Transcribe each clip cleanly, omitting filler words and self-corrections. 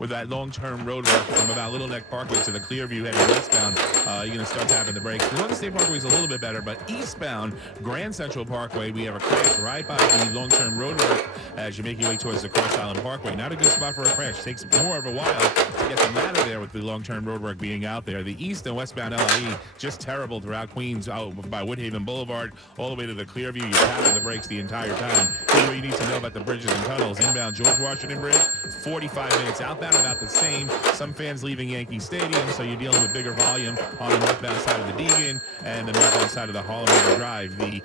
with that long-term road work from about Little Neck Parkway to the Clearview heading westbound, you're going to start tapping the brakes. The Northern State Parkway is a little bit better, but eastbound Grand Central Parkway, we have a crash right by the long-term road work as you make your way towards the Cross Island Parkway. Not a good spot for a crash. It takes more of a while to get them out of there with the long-term road work being out there. The east and westbound LIE just terrible throughout Queens, out by Woodhaven Boulevard, all the way to the Clearview. You're tapping the brakes the entire time. Here's what you need to know about the bridges and tunnels. Inbound George Washington Bridge, 45 minutes. Outbound about the same. Some fans leaving Yankee Stadium, so you're dealing with bigger volume on the northbound side of the Deegan and the northbound side of the Harlem River Drive. The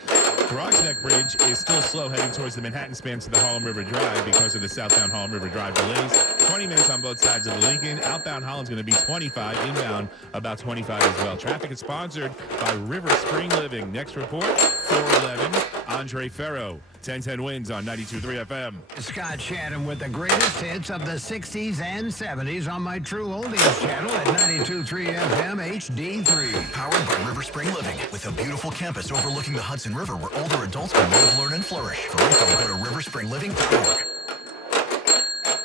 Garage Neck Bridge is still slow heading towards the Manhattan span to the Harlem River Drive because of the southbound Harlem River Drive delays. 20 minutes on both sides of the Lincoln. Outbound Holland's going to be 25. Inbound about 25 as well. Traffic is sponsored by River Spring Living. Next report, 411, Andre Ferro. 1010 wins on 92.3 FM. Scott Shannon with the greatest hits of the 60s and 70s on my True Oldies channel at 92.3 FM HD3. Powered by River Spring Living, with a beautiful campus overlooking the Hudson River where older adults can live, learn, and flourish. For info, go to riverspringLiving.org.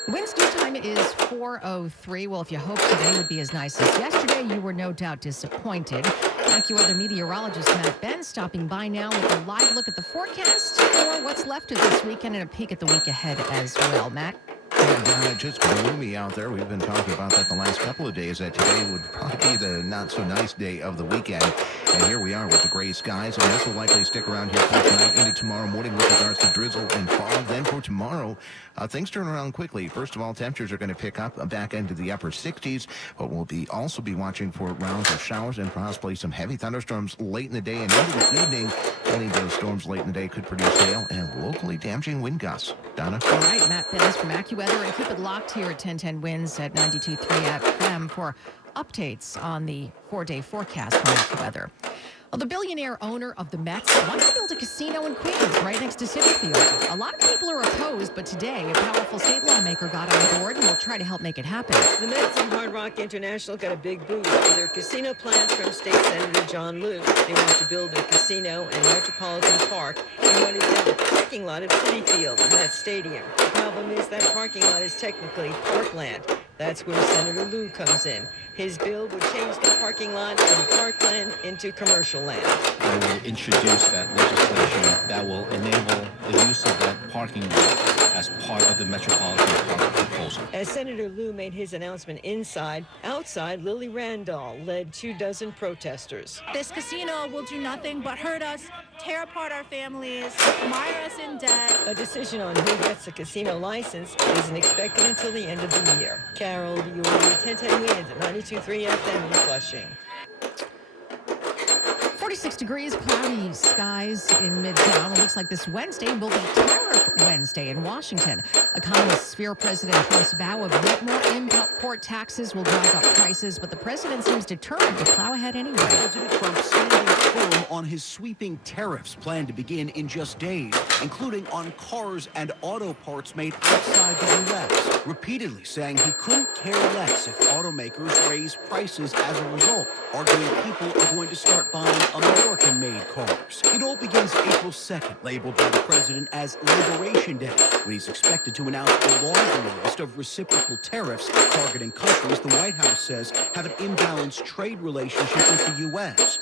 Wednesday time is 4:03. Well, if you hoped today would be as nice as yesterday, you were no doubt disappointed. AccuWeather meteorologist Matt Ben stopping by now with a live look at the forecast for what's left of this weekend and a peek at the week ahead as well. Matt? Yeah, Donna, just gloomy out there. We've been talking about that the last couple of days, that today would probably be the not-so-nice day of the weekend. And here we are with the gray skies, and this will likely stick around here for tonight into tomorrow morning with regards to drizzle and fog. Then for tomorrow, things turn around quickly. First of all, temperatures are going to pick up back into the upper 60s, but we'll also be watching for rounds of showers and possibly some heavy thunderstorms late in the day and into the evening. Any of those storms late in the day could produce hail and locally damaging wind gusts. Donna? All right, Matt Benz from AccuWeather, and keep it locked here at 1010 Winds at 92.3 FM for updates on the 4-day forecast from AccuWeather. Well, the billionaire owner of the Mets wants to build a casino in Queens right next to Citi Field. A lot of people are opposed, but today a powerful state lawmaker got on board and will try to help make it happen. The Mets and Hard Rock International got a big boost for their casino plans from State Senator John Liu. They want to build a casino and Metropolitan Park in what is now the parking lot of Citi Field, Mets Stadium. The problem is that parking lot is technically parkland. That's where Senator Liu comes in. His bill would change the parking lot from parkland into commercial land. I will introduce that legislation that will enable the use of that parking lot as part of the Metropolitan Park proposal. As Senator Liu made his announcement inside, outside, Lily Randall led 24 protesters. This casino will do nothing but hurt us, tear apart our families, mire us in debt. A decision on who gets a casino license isn't expected until the end of the year. Carol Diori, 1010 Winds at 92.3 FM in Flushing. 46 degrees, cloudy skies in Midtown. It looks like this Wednesday will be Tariff Wednesday in Washington. Economists fear President Trump's vow of yet more import taxes will drive up prices, but the president seems determined to plow ahead anyway. President Trump standing firm on his sweeping tariffs planned to begin in just days, including on cars and auto parts made outside the U.S., repeatedly saying he couldn't care less if automakers raise prices as a result, arguing people are going to start buying American-made cars. It all begins April 2nd, labeled by the president as Liberation Day, when he's expected to announce a laundry list of reciprocal tariffs targeting countries the White House says have an imbalanced trade relationship with the U.S.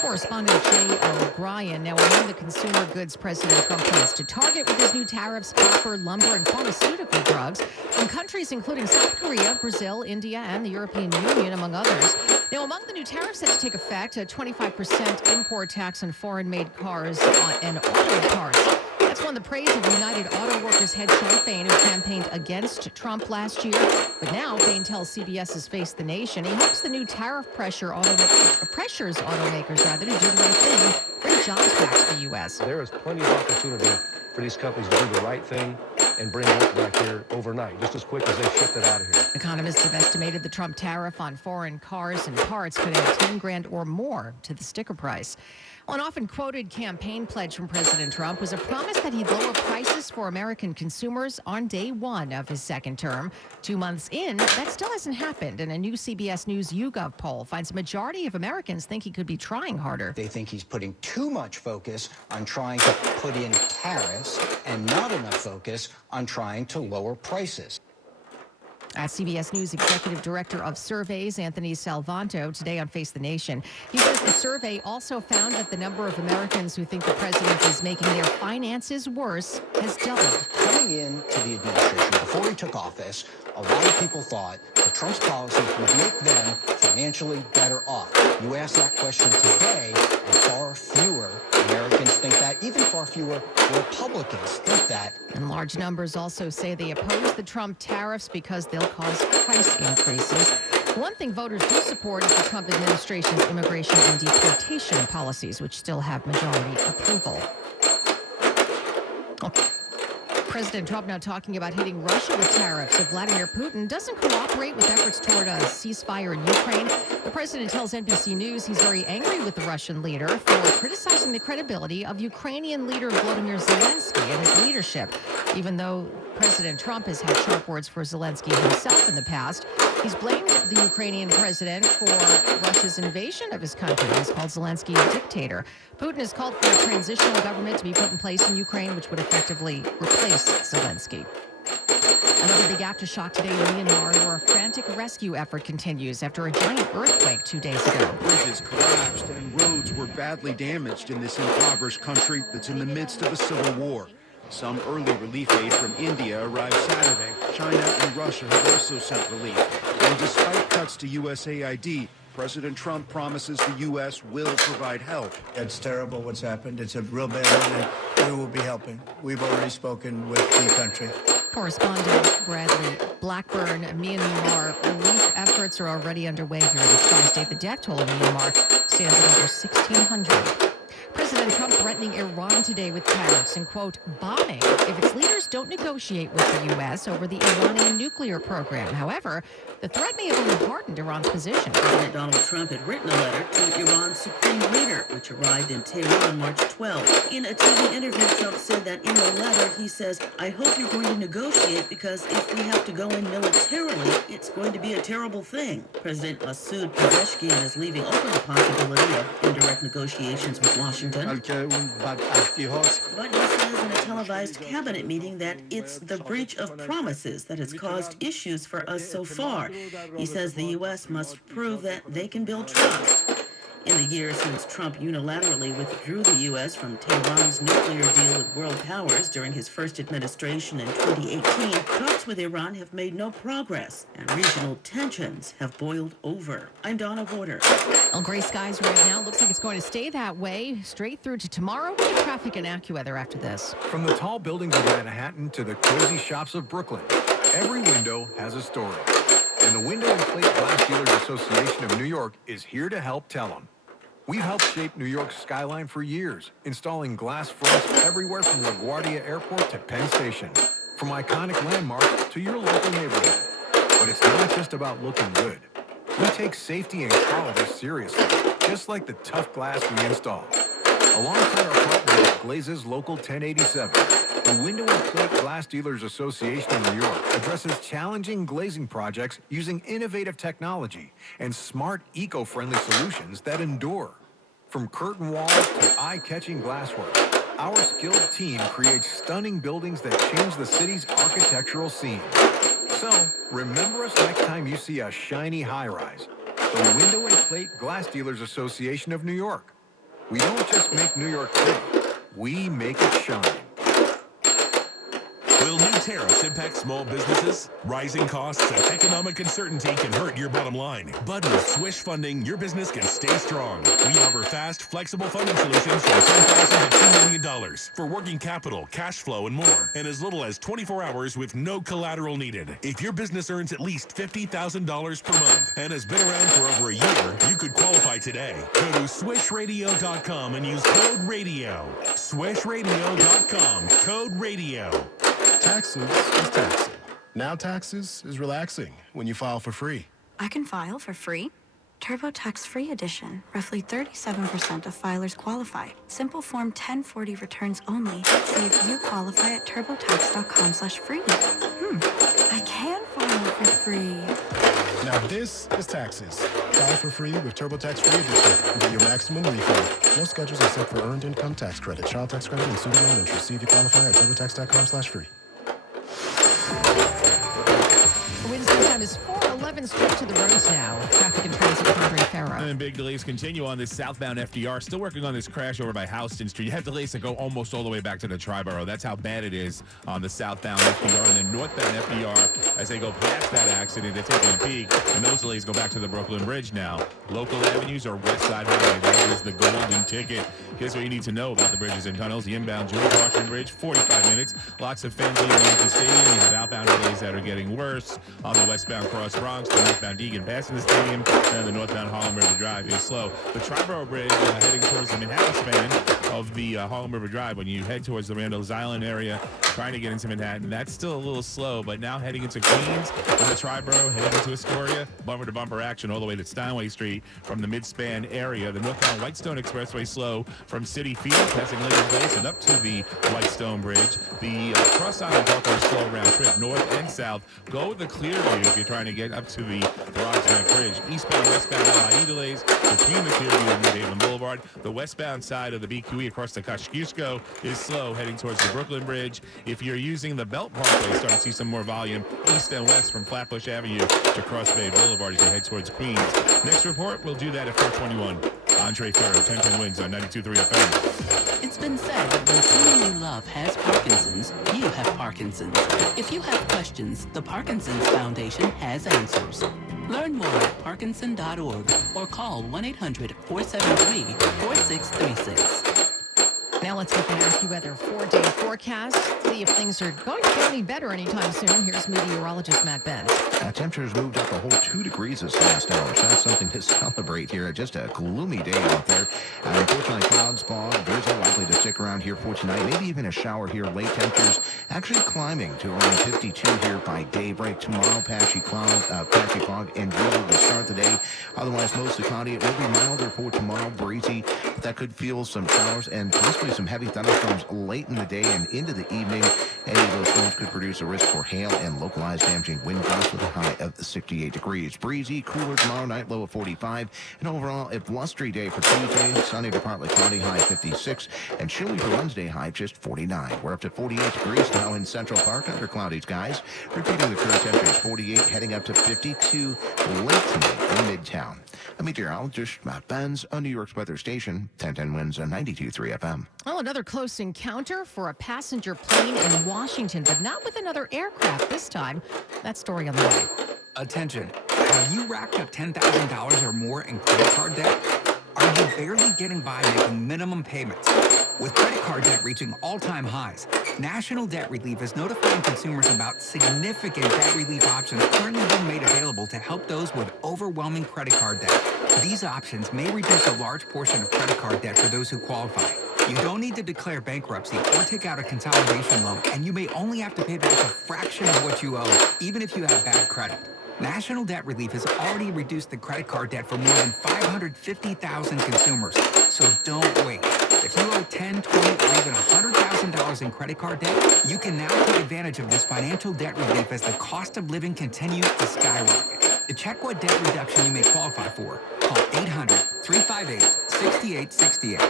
Correspondent Jay O'Brien. Now, among the consumer goods President Trump plans to target with his new tariffs, copper, lumber, and pharmaceutical drugs from countries including South Korea, Brazil, India, and the European Union, among others. Now, among the new tariffs set to take effect, a 25% import tax on foreign-made cars and auto parts. That's won the praise of United Auto Workers head Sean Fain, who campaigned against Trump last year. But now, Fain tells CBS has faced the nation. He hopes the new tariff pressures automakers to do the right thing, bring jobs back to the U.S. There is plenty of opportunity for these companies to do the right thing and bring work back here overnight, just as quick as they ship it out of here. Economists have estimated the Trump tariff on foreign cars and parts could add 10 grand or more to the sticker price. An often quoted campaign pledge from President Trump was a promise that he'd lower prices for American consumers on day one of his second term. 2 months in, that still hasn't happened, and a new CBS News YouGov poll finds a majority of Americans think he could be trying harder. They think he's putting too much focus on trying to put in tariffs and not enough focus on trying to lower prices. CBS News Executive Director of Surveys, Anthony Salvanto, today on Face the Nation. He says the survey also found that the number of Americans who think the president is making their finances worse has doubled. Coming into the administration before he took office, a lot of people thought that Trump's policies would make them financially better off. You ask that question today, and far fewer Americans think that. Even far fewer Republicans think that. And large numbers also say they oppose the Trump tariffs because they'll cause price increases. One thing voters do support is the Trump administration's immigration and deportation policies, which still have majority approval. President Trump now talking about hitting Russia with tariffs if Vladimir Putin doesn't cooperate with efforts toward a ceasefire in Ukraine. The president tells NBC News he's very angry with the Russian leader for criticizing the credibility of Ukrainian leader Volodymyr Zelensky and his leadership. Even though President Trump has had sharp words for Zelensky himself in the past, he's blamed the Ukrainian president for Russia's invasion of his country. He's called Zelensky a dictator. Putin has called for a transitional government to be put in place in Ukraine, which would effectively replace Zelensky. Another big aftershock today in Myanmar, where a frantic rescue effort continues after a giant earthquake 2 days ago. Bridges collapsed and roads were badly damaged in this impoverished country that's in the midst of a civil war. Some early relief aid from India arrived Saturday. China and Russia have also sent relief. And despite cuts to USAID, President Trump promises the U.S. will provide help. It's terrible what's happened. It's a real bad one, and we will be helping. We've already spoken with the country. Correspondent Bradley Blackburn. Myanmar relief efforts are already underway here in the tri-state. The death toll in Myanmar stands at over 1,600. President Trump threatening Iran today with tariffs and, quote, bombing if its leaders don't negotiate with the U.S. over the Iranian nuclear program. However, the threat may have only hardened Iran's position. President Donald Trump had written a letter to Iran's supreme leader, which arrived in Tehran March 12. In a TV interview, Trump said that in the letter, he says, I hope you're going to negotiate because if we have to go in militarily, it's going to be a terrible thing. President Masoud Pezeshkian is leaving open the possibility of indirect negotiations with Washington. But he says in a televised cabinet meeting that it's the breach of promises that has caused issues for us so far. He says the U.S. must prove that they can build trust. In the years since Trump unilaterally withdrew the U.S. from Tehran's nuclear deal with world powers during his first administration in 2018, talks with Iran have made no progress, and regional tensions have boiled over. I'm Donna Warder. Well, gray skies right now. Looks like it's going to stay that way straight through to tomorrow. We'll get traffic and AccuWeather after this. From the tall buildings of Manhattan to the cozy shops of Brooklyn, every window has a story. And the Window and Plate Glass Dealers Association of New York is here to help tell them. We've helped shape New York's skyline for years, installing glass fronts everywhere from LaGuardia Airport to Penn Station, from iconic landmarks to your local neighborhood. But it's not just about looking good. We take safety and quality seriously, just like the tough glass we install. Alongside our partner, Glazes Local 1087, the Window and Plate Glass Dealers Association of New York addresses challenging glazing projects using innovative technology and smart, eco-friendly solutions that endure. From curtain walls to eye-catching glasswork, our skilled team creates stunning buildings that change the city's architectural scene. So, remember us next time you see a shiny high-rise. The Window and Plate Glass Dealers Association of New York. We don't just make New York pretty, we make it shine. Will new tariffs impact small businesses? Rising costs and economic uncertainty can hurt your bottom line. But with Swish Funding, your business can stay strong. We offer fast, flexible funding solutions from $10,000 to $2 million for working capital, cash flow, and more, and as little as 24 hours with no collateral needed. If your business earns at least $50,000 per month and has been around for over a year, you could qualify today. Go to swishradio.com and use code RADIO. Swishradio.com, code RADIO. Taxes is taxing. Now taxes is relaxing when you file for free. I can file for free? TurboTax Free Edition. Roughly 37% of filers qualify. Simple Form 1040 returns only. See if you qualify at turbotax.com/free. I can file for free. Now this is taxes. File for free with TurboTax Free Edition and get your maximum refund. No schedules except for earned income tax credit, child tax credit, and student loan interest. See if you qualify at turbotax.com/free. Wednesday this 411 strip to the roads now. Traffic and transit with Andre Farrow. And big delays continue on this southbound FDR. Still working on this crash over by Houston Street. You have delays that go almost all the way back to the Triborough. That's how bad it is on the southbound FDR. And then northbound FDR, as they go past that accident, they're taking a peak. And those delays go back to the Brooklyn Bridge now. Local avenues are West Side Highway. That is the golden ticket. Here's what you need to know about the bridges and tunnels. The inbound George Washington Bridge, 45 minutes. Lots of fans leaving Yankee Stadium. You have outbound delays that are getting worse on the westbound Cross Bronx, the northbound Deegan passing the stadium, and the northbound Harlem River Drive is slow. The Triborough Bridge heading towards the Manhattan span of the Harlem River Drive. When you head towards the Randall's Island area, trying to get into Manhattan, that's still a little slow, but now heading into Queens from the Triborough, heading into Astoria, bumper-to-bumper action all the way to Steinway Street from the mid-span area. The northbound Whitestone Expressway slow from City Field, passing Lincoln Place, and up to the Whitestone Bridge. The Cross Island Parkway slow round trip, north and south. Go with the Clearview if you're trying to get up to the Broadside Bridge. Eastbound, westbound LIE delays between the Clearview and New Haven Boulevard. The westbound side of the BQE across the Kosciuszko is slow, heading towards the Brooklyn Bridge. If you're using the Belt Parkway, starting to see some more volume east and west from Flatbush Avenue to Cross Bay Boulevard as you head towards Queens. Next report, we'll do that at 421. Andre Farrow, 1010 wins on 92.3 FM. It's been said that when someone you love has Parkinson's, you have Parkinson's. If you have questions, the Parkinson's Foundation has answers. Learn more at parkinson.org or call 1-800-473-4636. Now let's get the AccuWeather 4-day forecast. See if things are going to get any better anytime soon. Here's meteorologist Matt Benz. Temperatures moved up a whole 2 degrees this last hour, so that's something to celebrate here. Just a gloomy day out there. Unfortunately, clouds, fog, drizzle likely to stick around here for tonight. Maybe even a shower here. Late temperatures actually climbing to around 52 here by daybreak. Tomorrow, patchy fog and drizzle to start the day. Otherwise, mostly cloudy. It will be milder for tomorrow, breezy. But that could feel some showers and possibly some heavy thunderstorms late in the day and into the evening. Any of those storms could produce a risk for hail and localized damaging wind gusts with a high of 68 degrees. Breezy, cooler tomorrow night, low of 45. And overall, a blustery day for Tuesday, sunny to partly cloudy, high 56. And chilly for Wednesday, high just 49. We're up to 48 degrees now in Central Park under cloudy skies. Repeating the current temperature is 48, heading up to 52 late tonight in Midtown. A meteorologist, Matt Benz, on New York's weather station, 1010 wins on 92.3 FM. Well, another close encounter for a passenger plane in Washington, but not with another aircraft this time. That story on the way. Attention. Have you racked up $10,000 or more in credit card debt? Are you barely getting by making minimum payments? With credit card debt reaching all-time highs, National Debt Relief is notifying consumers about significant debt relief options currently being made available to help those with overwhelming credit card debt. These options may reduce a large portion of credit card debt for those who qualify. You don't need to declare bankruptcy or take out a consolidation loan, and you may only have to pay back a fraction of what you owe, even if you have bad credit. National Debt Relief has already reduced the credit card debt for more than 550,000 consumers. So don't wait. If you owe $10, $20, or even $100,000 in credit card debt, you can now take advantage of this financial debt relief as the cost of living continues to skyrocket. To check what debt reduction you may qualify for, call 800-358-6868.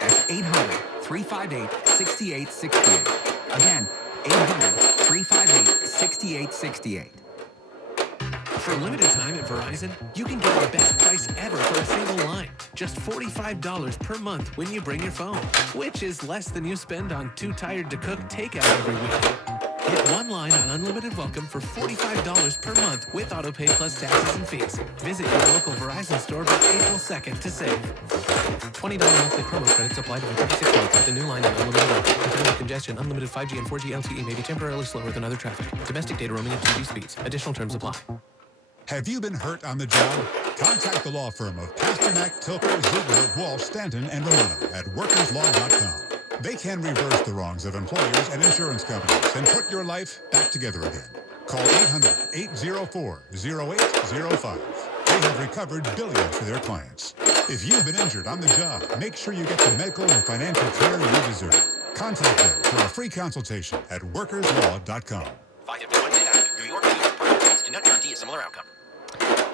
That's 800-358-6868. Again, 800-358-6868. For a limited time at Verizon, you can get the best price ever for a single line. Just $45 per month when you bring your phone, which is less than you spend on Too Tired to Cook takeout every week. Get one line on Unlimited Welcome for $45 per month with autopay plus taxes and fees. Visit your local Verizon store by April 2nd to save. $20 monthly promo credits apply to 36 months with the new line on Unlimited Welcome. In terms of congestion, unlimited 5G and 4G LTE may be temporarily slower than other traffic. Domestic data roaming at 2G speeds. Additional terms apply. Have you been hurt on the job? Contact the law firm of Pasternak, Tilker, Ziegler, Walsh, Stanton, and Romano at workerslaw.com. They can reverse the wrongs of employers and insurance companies and put your life back together again. Call 800-804-0805. They have recovered billions for their clients. If you've been injured on the job, make sure you get the medical and financial care you deserve. Contact them for a free consultation at workerslaw.com. 551 New York New York do not guarantee a similar outcome.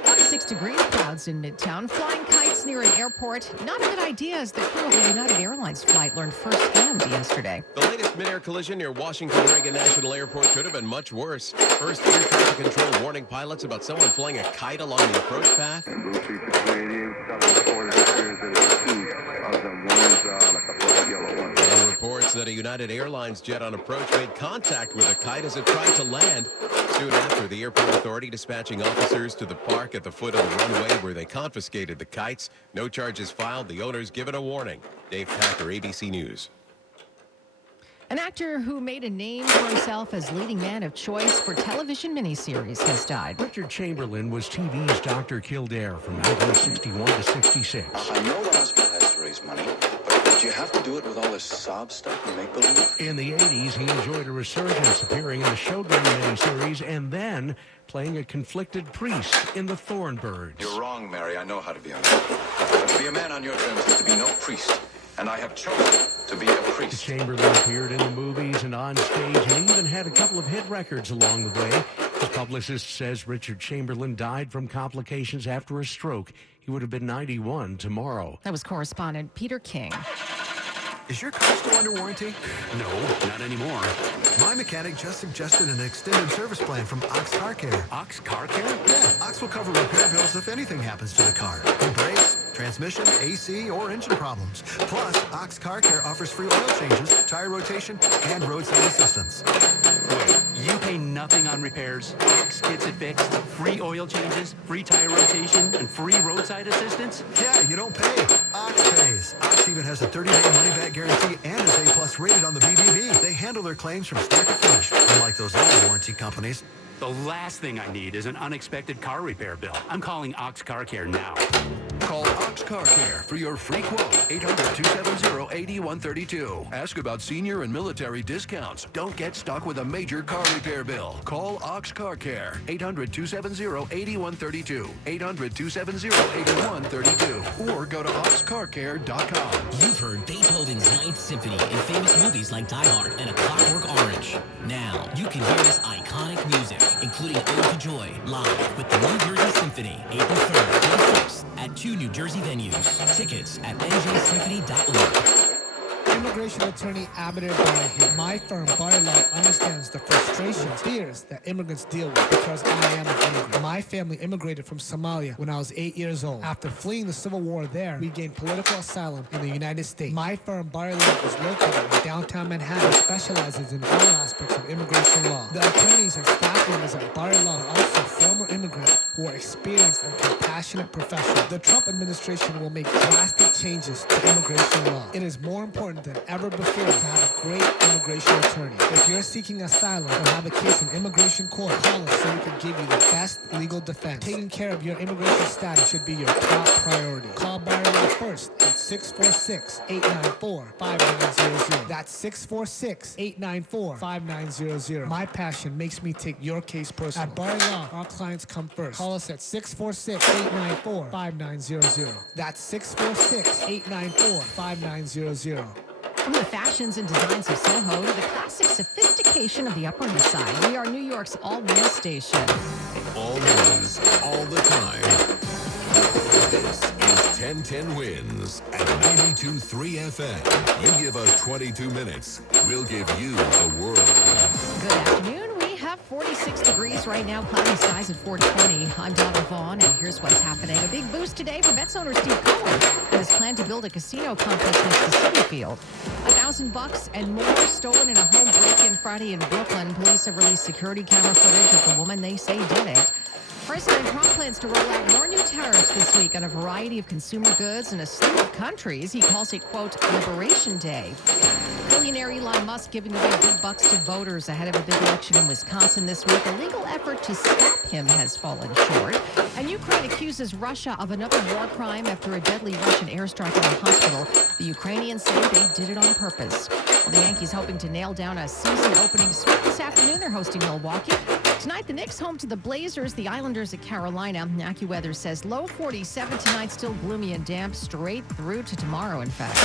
46 degrees, clouds in Midtown. Flying kites near an airport. Not a good idea, as the crew of a United Airlines flight learned firsthand yesterday. The latest mid-air collision near Washington Reagan National Airport could have been much worse. First, air traffic control warning pilots about someone flying a kite along the approach path. And reports that a United Airlines jet on approach made contact with a kite as it tried to land. Soon after, the airport authority dispatching officers to the park at the foot of the runway where they confiscated the kites. No charges filed. The owners given a warning. Dave Packer, ABC News. An actor who made a name for himself as leading man of choice for television miniseries has died. Richard Chamberlain was TV's Dr. Kildare from 1961 to 66. I know the hospital has to raise money, but do you have to do it with all this sob stuff and make-believe? In the 80s, he enjoyed a resurgence, appearing in the Shogun miniseries and then playing a conflicted priest in The Thornbirds. You're wrong, Mary. I know how to be a man. But to be a man on your terms is to be no priest. And I have chosen to be a priest. Chamberlain appeared in the movies and on stage and even had a couple of hit records along the way. His publicist says Richard Chamberlain died from complications after a stroke. He would have been 91 tomorrow. That was correspondent Peter King. Is your car still under warranty? No, not anymore. My mechanic just suggested an extended service plan from Ox Car Care. Ox Car Care? Yeah, Ox will cover repair bills if anything happens to the car. New brakes, transmission, AC, or engine problems. Plus, Ox Car Care offers free oil changes, tire rotation, and roadside assistance. Wait, you pay nothing on repairs? Ox gets it fixed, free oil changes, free tire rotation, and free roadside assistance? Yeah, you don't pay. Ox pays. Ox even has a 30-day money-back guarantee and is A+ rated on the BBB. They handle their claims from start to finish, unlike those other warranty companies. The last thing I need is an unexpected car repair bill. I'm calling Ox Car Care now. Call Ox Car Care for your free quote. 800-270-8132. Ask about senior and military discounts. Don't get stuck with a major car repair bill. Call Ox Car Care. 800-270-8132. 800-270-8132. Or go to oxcarcare.com. You've heard Beethoven's Ninth Symphony in famous movies like Die Hard and A Clockwork Orange. Now you can hear this iconic music, including Ode to Joy, live with the New Jersey Symphony, April 3rd and 6th at 2 New Jersey venues. Tickets at njsymphony.org. Immigration attorney Abeder Barr here. My firm, Barr Law, understands the frustrations, fears that immigrants deal with because I am an immigrant. My family immigrated from Somalia when I was 8 years old. After fleeing the civil war there, we gained political asylum in the United States. My firm, Barr Law, is located in downtown Manhattan and specializes in all aspects of immigration law. The attorneys and staff members at Barr Law are also former immigrants who are experienced and compassionate professionals. The Trump administration will make drastic changes to immigration law. It is more important than ever before to have a great immigration attorney. If you're seeking asylum or have a case in immigration court, call us so we can give you the best legal defense. Taking care of your immigration status should be your top priority. Call Barr Law first at 646-894-5900. That's 646-894-5900. My passion makes me take your case personally. At Barr Law, our clients come first. Call us at 646-894-5900. That's 646-894-5900. From the fashions and designs of Soho to the classic sophistication of the Upper East Side, we are New York's all-news station. All news, all the time. This is 1010 Wins at 92.3 FM. You give us 22 minutes, we'll give you the world. Good afternoon. We have 46 degrees right now, cloudy skies at 420. I'm Donna Vaughn, and here's what's happening. A big boost today for Mets owner Steve Cohen and his plan to build a casino complex next to Citi Field. $1,000 and more stolen in a home break-in Friday in Brooklyn. Police have released security camera footage of the woman they say did it. President Trump plans to roll out more new tariffs this week on a variety of consumer goods in a slew of countries. He calls it, quote, Liberation Day. Billionaire Elon Musk giving away big bucks to voters ahead of a big election in Wisconsin this week. A legal effort to stop him has fallen short. And Ukraine accuses Russia of another war crime after a deadly Russian airstrike on a hospital. The Ukrainians say they did it on purpose. Well, the Yankees hoping to nail down a season-opening sweep this afternoon. They're hosting Milwaukee. Tonight, the Knicks home to the Blazers, the Islanders at Carolina. AccuWeather says low 47 tonight, still gloomy and damp straight through to tomorrow, in fact.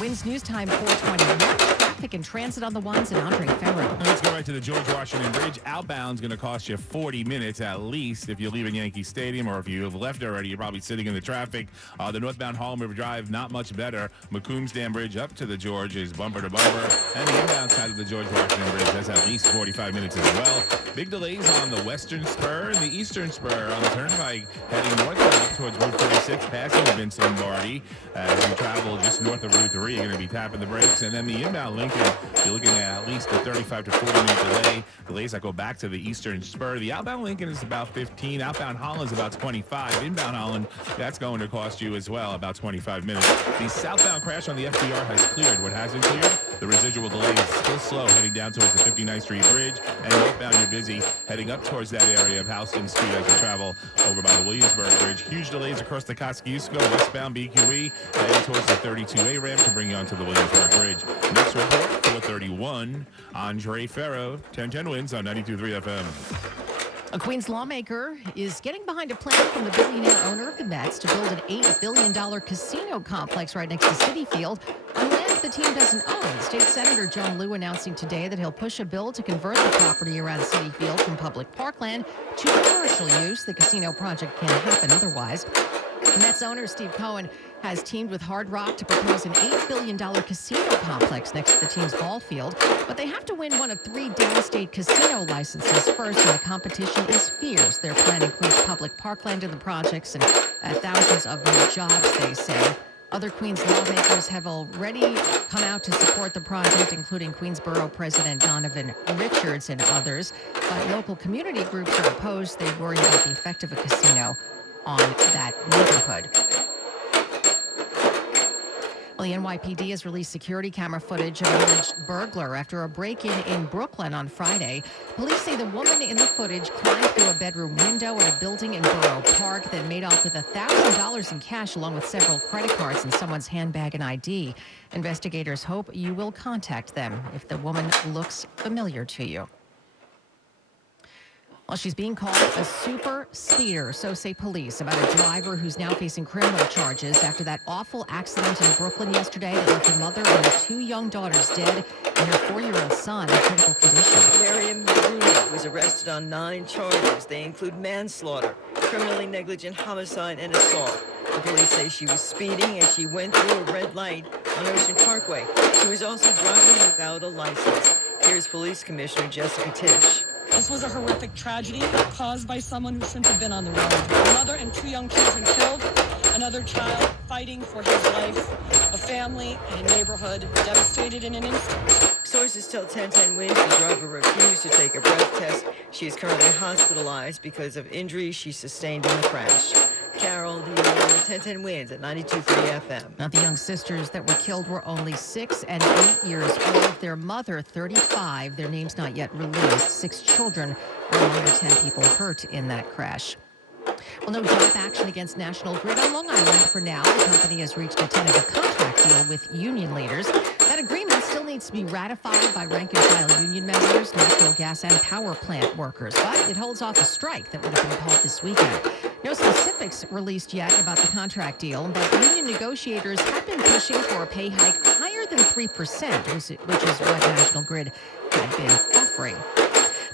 Winds News Time 420. traffic and transit on the ones, and Andre Ferro. Let's go right to the George Washington Bridge. Outbound's going to cost you 40 minutes at least if you leave in Yankee Stadium, or if you have left already, you're probably sitting in the traffic. The northbound Harlem River Drive, not much better. McCombs Dam Bridge up to the George is bumper to bumper. And the inbound side of the George Washington Bridge, that's at least 45 minutes as well. Big delays on the western spur and the eastern spur on the turnpike heading northbound towards Route 46, passing Vince Lombardi. As you travel just north of Route 3, you're going to be tapping the brakes. And then the inbound Lincoln, you're looking at least a 35 to 40 minute delay. Delays that go back to the eastern spur. The outbound Lincoln is about 15. Outbound Holland's about 25. Inbound Holland, that's going to cost you as well about 25 minutes. The southbound crash on the FDR has cleared. What hasn't cleared? The residual delay is still slow heading down towards the 59th Street Bridge. And northbound, you're busy heading up towards that area of Houston Street as you travel over by the Williamsburg Bridge. Huge delays across the Kosciuszko, westbound BQE, heading towards the 32A ramp to bring you onto the Williamsburg Bridge. Next report, 431, Andre Ferro, 1010 wins on 92.3 FM. A Queens lawmaker is getting behind a plan from the billionaire owner of the Mets to build an $8 billion casino complex right next to Citi Field on land the team doesn't own. State Senator John Liu announcing today that he'll push a bill to convert the property around Citi Field from public parkland to commercial use. The casino project can't happen otherwise. The Mets owner, Steve Cohen, has teamed with Hard Rock to propose an $8 billion casino complex next to the team's ball field. But they have to win one of 3 downstate casino licenses first, and the competition is fierce. Their plan includes public parkland in the projects and thousands of new jobs, they say. Other Queens lawmakers have already come out to support the project, including Queensborough President Donovan Richards and others. But local community groups are opposed. They worry about the effect of a casino on that neighborhood. Well, the NYPD has released security camera footage of an alleged burglar after a break-in in Brooklyn on Friday. Police say the woman in the footage climbed through a bedroom window at a building in Borough Park, then made off with $1,000 in cash along with several credit cards and someone's handbag and ID. Investigators hope you will contact them if the woman looks familiar to you. Well, she's being called a super speeder, so say police, about a driver who's now facing criminal charges after that awful accident in Brooklyn yesterday that left her mother and her 2 young daughters dead and her 4-year-old son in critical condition. Mariam Bruno was arrested on 9 charges. They include manslaughter, criminally negligent homicide, and assault. The police say she was speeding as she went through a red light on Ocean Parkway. She was also driving without a license. Here's Police Commissioner Jessica Tisch. This was a horrific tragedy caused by someone who shouldn't have been on the road. A mother and 2 young children killed, another child fighting for his life, a family and a neighborhood devastated in an instant. Sources tell 1010 Wins the driver refused to take a breath test. She is currently hospitalized because of injuries she sustained in the crash. Carol, the 1010 Wins at 92.3 FM. Now, the young sisters that were killed were only 6 and 8 years old. Their mother, 35, their names not yet released. 6 children were among the 10 people hurt in that crash. Well, no job action against National Grid on Long Island for now. The company has reached a tentative contract deal with union leaders. That agreement still needs to be ratified by rank-and-file union members, natural gas and power plant workers. But it holds off a strike that would have been called this weekend. No specifics released yet about the contract deal, but union negotiators have been pushing for a pay hike higher than 3%, which is what National Grid had been offering.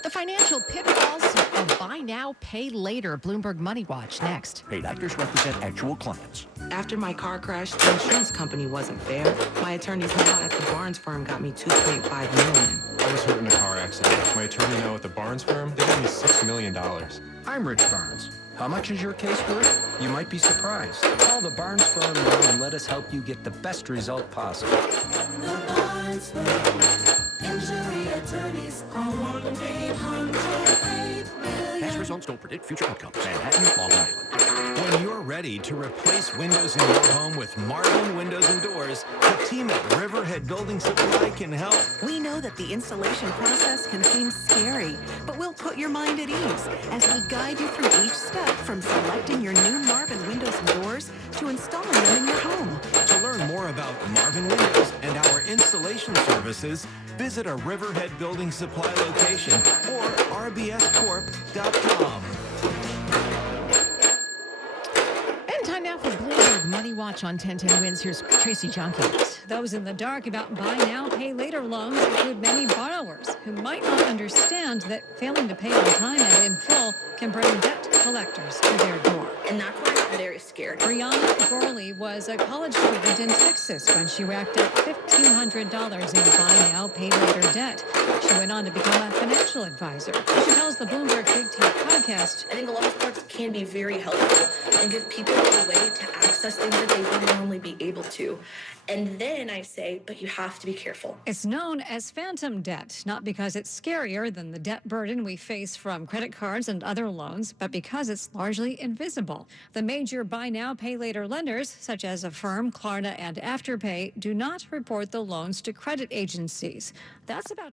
The financial pitfalls of buy now, pay later. Bloomberg Money Watch next. Paid actors represent actual clients. After my car crashed, the insurance company wasn't fair. My attorneys now at the Barnes firm got me $2.5 million. I was hurt in a car accident. My attorney now at the Barnes firm, they got me $6 million. I'm Rich Barnes. How much is your case worth? You might be surprised. Call the Barnes firm now and let us help you get the best result possible. The Barnes firm. Injury attorneys. Call 1-800-8-million. Past results don't predict future outcomes. Manhattan, Long Island. When you're ready to replace windows in your home with Marvin Windows and Doors, the team at Riverhead Building Supply can help. We know that the installation process can seem scary, but we'll put your mind at ease as we guide you through each step from selecting your new Marvin Windows and Doors to installing them in your home. To learn more about Marvin Windows and our installation services, visit our Riverhead Building Supply location or rbscorp.com. And time now for Bloomberg Money do you watch on 1010 Wins? Here's Tracy Junkie. Those in the dark about buy now, pay later loans include many borrowers who might not understand that failing to pay on time and in full can bring debt collectors to their door. And that's why I'm very scared. Brianna Gorley was a college student in Texas when she racked up $1,500 in buy now, pay later debt. She went on to become a financial advisor. She tells the Bloomberg Big Take podcast, I think a lot of sports can be very helpful and give people a way to access things that they wouldn't normally be able to. And then I say, but you have to be careful. It's known as phantom debt, not because it's scarier than the debt burden we face from credit cards and other loans, but because it's largely invisible. The major buy now, pay later lenders, such as Affirm, Klarna, and Afterpay, do not report the loans to credit agencies. That's about